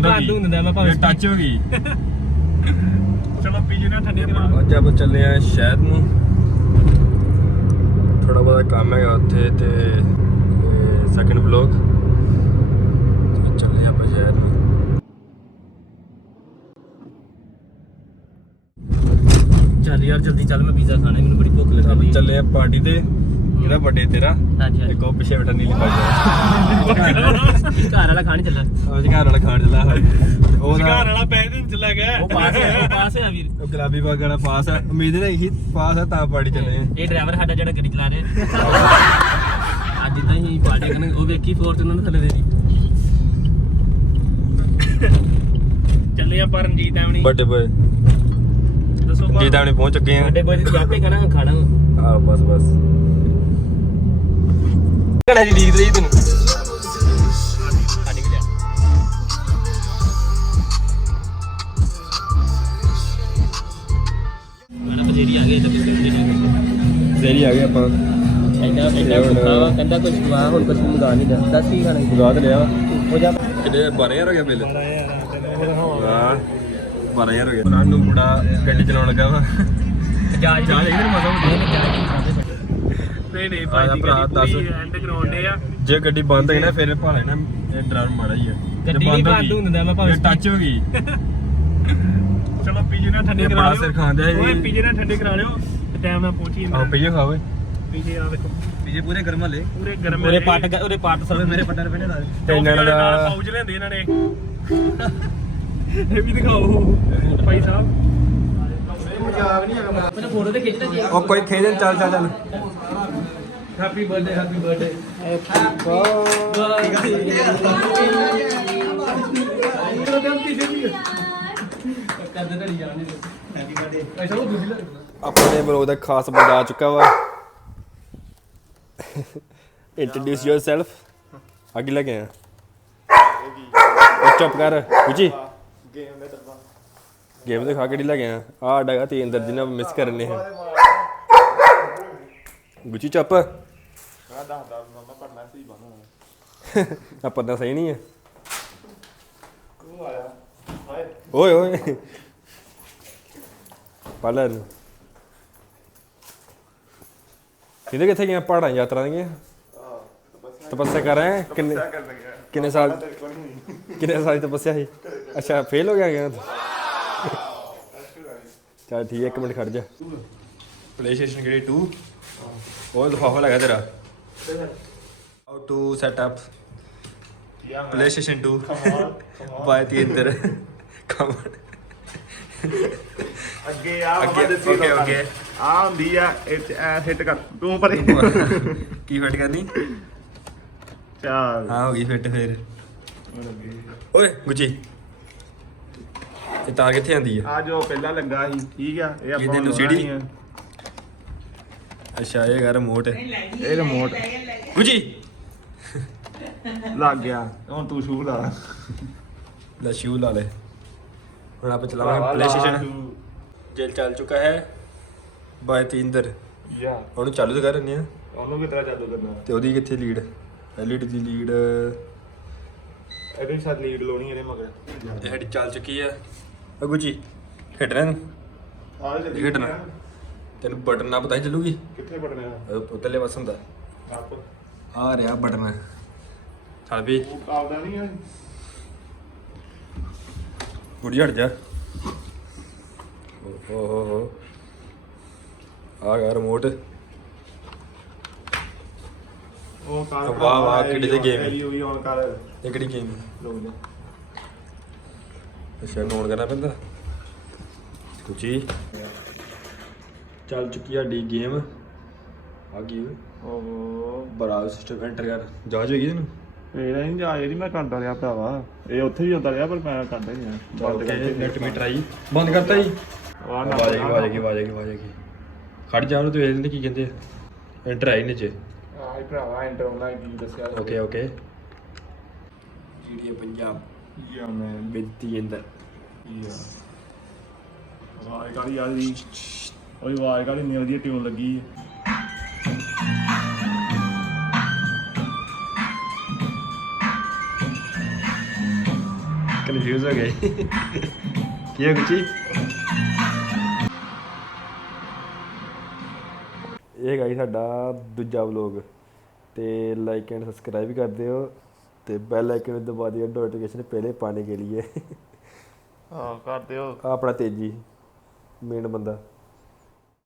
ਬੰਦ ਹੋ ਗਈ ਮੈਂ ਭਾਵੇਂ ਟੱਚ ਹੋ ਗਈ ਚਲੋ ਪੀਜੀ ਨਾ ਠੰਡੇ ਕਰਾ ਅੱਜ ਆਪਾਂ ਚੱਲੇ ਆ ਸ਼ਹਿਰ ਨੂੰ ਥੋੜਾ ਬਹੁਤਾ ਕੰਮ ਹੈਗਾ ਉੱਥੇ ਤੇ ਸੈਕੰਡ ਵਲੌਗ ਚੱਲੇ ਆਪਾਂ ਸ਼ਹਿਰ ਨੂੰ ਚੱਲ ਯਾਰ ਜਲਦੀ ਚੱਲ ਮੈਂ ਪੀਜ਼ਾ ਖਾਣਾ ਮੈਨੂੰ ਬੜੀ ਭੁੱਖ ਲੱਗੀ ਹੋਈ ਚੱਲੇ ਆ ਪਾਰਟੀ ਤੇ ਜਿਹੜਾ ਵੱਡੇ ਤੇਰਾ ਹਾਂਜੀ ਇੱਕ ਉਹ ਪਿੱਛੇ ਬੈਠਾ ਨੀਲੀ ਪਾਈ ਘਰ ਵਾਲਾ ਖਾਣ ਚੱਲਾ ਉਹ ਘਰ ਵਾਲਾ ਖਾਣ ਚੱਲਾ ਉਹ ਘਰ ਵਾਲਾ ਪੈਸੇ ਨਹੀਂ ਚੱਲਾ ਗਿਆ ਉਹ ਪਾਸ ਹੈ ਵੀਰ ਉਹ ਗੁਲਾਬੀ ਬਾਗ ਵਾਲਾ ਪਾਸ ਹੈ ਉਮੀਦ ਨਹੀਂ ਸੀ ਪਾਸ ਹੈ ਤਾਂ ਪਾਰਟੀ ਚੱਲੇ ਇਹ ਡਰਾਈਵਰ ਸਾਡਾ ਜਿਹੜਾ ਗੱਡੀ ਚਲਾ ਰਿਹਾ ਅੱਜ ਤਾਂ ਹੀ ਪਾਰਟੀ ਕਰਨ ਉਹ ਵੇਖੀ ਫੋਰਚੂਨਰ ਨੂੰ ਥੱਲੇ ਦੇ ਦੀ ਚੱਲੇ ਆ ਪਰ ਰਣਜੀਤ ਐਵਣੀ ਵੱਡੇ ਬੋਏ ਦੱਸੋ ਰਣਜੀਤ ਐਵਣੀ ਪਹੁੰਚ ਚੁੱਕੇ ਆ ਵੱਡੇ ਬੋਏ ਦੀ ਆਪੇ ਖਾਣਾ ਹਾਂ ਬਸ ਘੜਾ ਦੀ ਡੀਕ ਰਹੀ ਤੈਨੂੰ ਸਾਡੀ ਲਿਆ ਮਾਰਾ ਬਜੇਰੀ ਆ ਗਏ ਤਾਂ ਬਜੇਰੀ ਆ ਗਏ ਆਪਾਂ ਇੰਨਾ ਭੁੱਖਾ ਵਾ ਕਹਿੰਦਾ ਕੁਝ ਵਾ ਹੁਣ ਕੁਝ ਮੰਗਾ ਨਹੀਂ ਦੱਸ ਕੀ ਖਾਣਾ ਮੰਗਾ ਤੇ ਲਿਆ ਹੋ ਜਾ ਕਿਤੇ 12000 ਹੋ ਗਿਆ ਬਿੱਲ 12000 ਹਾਂ 12000 ਹੋ ਗਿਆ ਸਾਨੂੰ ਬੜਾ ਗੱਡੀ ਚਲਾਉਣ ਲੱਗਾ ਵਾ ਜਹਾਜ਼ ਇਧਰ ਮਜ਼ਾ ਨਹੀਂ ਭਾਈ ਭਰਾ ਦੱਸ ਐਂਡ ਗਰਾਉਂਡ ਆ ਜੇ ਗੱਡੀ ਬੰਦ ਹੋਈ ਨਾ ਫਿਰ ਭਾਲੇ ਨਾ ਇਹ ਡਰਾਈਵਰ ਮਾੜਾ ਹੀ ਆ ਗੱਡੀ ਨਹੀਂ ਬੰਦ ਹੁੰਦਾ ਮੈਂ ਭਾਵੇਂ ਟੱਚ ਹੋ ਗਈ ਚਲੋ ਪੀਜੇ ਨਾਲ ਠੰਡੇ ਕਰਾ ਲਿਓ ਸਿਰ ਖਾਂਦੇ ਓਏ ਪੀਜੇ ਨਾਲ ਠੰਡੇ ਕਰਾ ਲਿਓ ਟਾਈਮ ਨਾਲ ਪਹੁੰਚੀ ਆਹ ਪੀਜੇ ਖਾਵੇ ਪੀਜੇ ਆ ਦੇਖੋ ਪੀਜੇ ਪੂਰੇ ਗਰਮ ਹਲੇ ਪੂਰੇ ਗਰਮ ਉਹਦੇ ਪੱਟ ਸਭ ਮੇਰੇ ਪੱਟਾਂ ਰਪੇ ਨੇ ਲਾ ਤੇ ਇਹਨਾਂ ਦਾ ਪਾਉਚ ਲੈਂਦੇ ਇਹਨਾਂ ਨੇ ਇਹ ਵੀ ਦਿਖਾਓ ਭਾਈ ਸਾਹਿਬ ਮਜ਼ਾਕ ਨਹੀਂ ਹੈਗਾ ਮੈਨੂੰ ਫੋਟੋ ਤੇ ਖਿੱਚਦਾ ਜੀ ਉਹ ਕੋਈ ਖੇਜਨ ਚੱਲ ਹੈਪੀ ਬਰਥਡੇ ਆਪਣੇ ਬਲੌਗ ਦਾ ਖਾਸ ਬੰਦਾ ਆ ਚੁੱਕਾ ਵਾ ਇੰਟਰੋਡਿਊਸ ਯੋਰਸੈਲਫ ਅੱਗੇ ਲੱਗੇ ਆ ਚੁੱਪ ਕਰ ਗੁੱਜੀ ਗੇਮ ਦਿਖਾ ਕਿਹੜੀ ਲੱਗੇ ਆ ਆਹ ਡਾਗਾ ਤੇ ਅੰਦਰ ਜਿੰਨਾ ਮਿਸ ਕਰਨੇ ਆ ਗੁੱਚੀ ਚੱਪ ਮੈਂ ਦੱਸਦਾ ਮਾਮਾ ਪੜਨਾ ਸਹੀ ਬਣਨਾ ਆ ਪੜਨਾ ਸਹੀ ਨਹੀਂ ਹੈ ਉਹ ਆਇਆ ਓਏ ਪਾਲਰ ਕਿੱਥੇ ਗਿਆ ਪਹਾੜਾਂ ਯਾਤਰਾ ਦੀਆਂ ਤਪੱਸਿਆ ਕਰ ਰਹੇ ਕਿੰਨੇ ਸਾਲ ਦੀ ਤਪੱਸਿਆ ਸੀ ਅੱਛਾ ਫੇਲ ਹੋ ਗਿਆ ਚੱਲ ਠੀਕ ਹੈ 1 ਮਿੰਟ ਖੜ ਜਾ PlayStation ਕਿਹੜੀ 2 ਉਹ ਲਿਫਾਫਾ ਲੱਗਾ ਤੇਰਾ how to set up PlayStation 2 by ਤੇਂਦਰ ਕਮ ਅੱਗੇ ਆ ਓਕੇ ਆ ਹੁੰਦੀ ਆ ਇਹ ਫਿੱਟ ਕਰ ਤੂੰ ਪਰ ਕੀ ਫਿੱਟ ਕਰਨੀ ਚੱਲ ਹਾਂ ਹੋ ਗਈ ਫਿੱਟ ਫੇਰ ਓਏ ਗੁੱਚੀ ਇਹ ਤਾਰ ਕਿੱਥੇ ਆਂਦੀ ਆ ਜੋ ਪਹਿਲਾਂ ਲੱਗਾ ਸੀ ਠੀਕ ਆ ਇਹ ਆਪਾਂ ਨੂੰ ਸੀੜੀ ਅੱਛਾ ਇਹ ਗਾ ਰਿਮੋਟ ਇਹ ਰਿਮੋਟ ਗੁੱਚੀ ਲੱਗ ਗਿਆ ਹੁਣ ਤੂੰ ਸ਼ੂ ਲਾ ਸ਼ੂ ਲਾ ਲੈ ਹੁਣ ਆਪਾਂ ਚਲਾਵਾਂਗੇ PlayStation ਜੇਲ ਚੱਲ ਚੁੱਕਾ ਹੈ ਬਾਏ ਤੀਂਦਰ ਯਾ ਉਹਨੂੰ ਚਾਲੂ ਤਾਂ ਕਰ ਰਹੇ ਆ ਉਹਨੂੰ ਵੀ ਤਰ੍ਹਾਂ ਚਾਲੂ ਕਰਨਾ ਤੇ ਉਹਦੀ ਕਿੱਥੇ ਲੀਡ LED ਦੀ ਲੀਡ ਇਹਦੇ ਸਾਥ ਲੀਡ ਲਾਉਣੀ ਇਹਦੇ ਮਗਰ ਇਹ ਸਾਡੀ ਚੱਲ ਚੁੱਕੀ ਆ ਗੁੱਚੀ ਖੇਡਣਾ ਨੂੰ ਆ ਜਲਦੀ ਖੇਡਣਾ ਤੈਨੂੰ ਬਟਨ ਨਾ ਪਤਾ ਹੀ ਚੱਲੂਗੀ ਕਿੱਥੇ ਬਟਨ ਹੈ ਉੱਤਲੇ ਪਾਸੇ ਹੁੰਦਾ ਆ ਰਿਹਾ ਬਟਨ ਚੱਲ ਵੀ ਆਉਦਾ ਨਹੀਂ ਹੈ ਗੁੱਡੀ ਹਟ ਜਾ ਓਹ ਆ ਗਿਆ ਰਿਮੋਟ ਉਹ ਕਾਰ ਵਾਹ ਕਿਹੜੀ ਤੇ ਗੇਮ ਹੈ ਔਨ ਕਰ ਇਹ ਕਿਹੜੀ ਗੇਮ ਲੋਕ ਅੱਛਾ ਨੋਟ ਕਰਨਾ ਪੈਂਦਾ ਕੁਚੀ ਚੱਲ ਚੁੱਕੀ ਆ ਡੀ ਗੇਮ ਆ ਗਈ ਉਹ ਬੜਾ ਸਿਸਟਮ ਐਂਟਰ ਕਰ ਜਾ ਜਾਏਗੀ ਇਹਨੂੰ ਇਹ ਨਹੀਂ ਜਾ ਜਿਹੜੀ ਮੈਂ ਕਰਦਾ ਰਿਹਾ ਭਰਾਵਾ ਇਹ ਉੱਥੇ ਵੀ ਹੁੰਦਾ ਰਿਹਾ ਪਰ ਮੈਂ ਕਰਦਾ ਨਹੀਂ ਬੰਦ ਕਰਕੇ ਨੈਟ ਮੀਟਰ ਆਈ ਬੰਦ ਕਰਤਾ ਜੀ ਆਵਾਜ਼ ਖੜ ਜਾ ਉਹਨੂੰ ਤੇ ਵੇਖ ਲੈਂਦੇ ਕੀ ਕਹਿੰਦੇ ਆ ਐਂਟਰ ਆਈ ਨੀਚੇ ਆਹ ਭਰਾਵਾ ਐਂਟਰ ਆਉਣਾ ਕੀ ਦੱਸਿਆ ਓਕੇ GTA ਪੰਜਾਬ ਯਾ ਮੈਂ ਬਿੱਤੀ ਅੰਦਰ ਯਾ ਆਵਾਜ਼ ਕਾਲੀ ਆ ਗਈ ਓਏ ਆਵਾਜ਼ ਕਾਲੀ ਇੰਨੀ ਵਧੀਆ ਟਿਊਨ ਲੱਗੀ ਕਨਫਿਊਜ਼ ਹੋ ਗਏ ਕੀ ਹੈ ਗੁੱਚੀ ਇਹ ਗਾਈ ਸਾਡਾ ਦੂਜਾ ਵਲੋਗ ਤੇ ਲਾਈਕ ਐਂਡ ਸਬਸਕ੍ਰਾइब कर दियो ਤੇ ਬੈਲ ਆਈਕਨ ਦਬਾ ਦਿਓ ਨੋਟੀਫਿकेशन पहले पाने के लिए हाँ कर दियो अपना तेजी मेन बंदा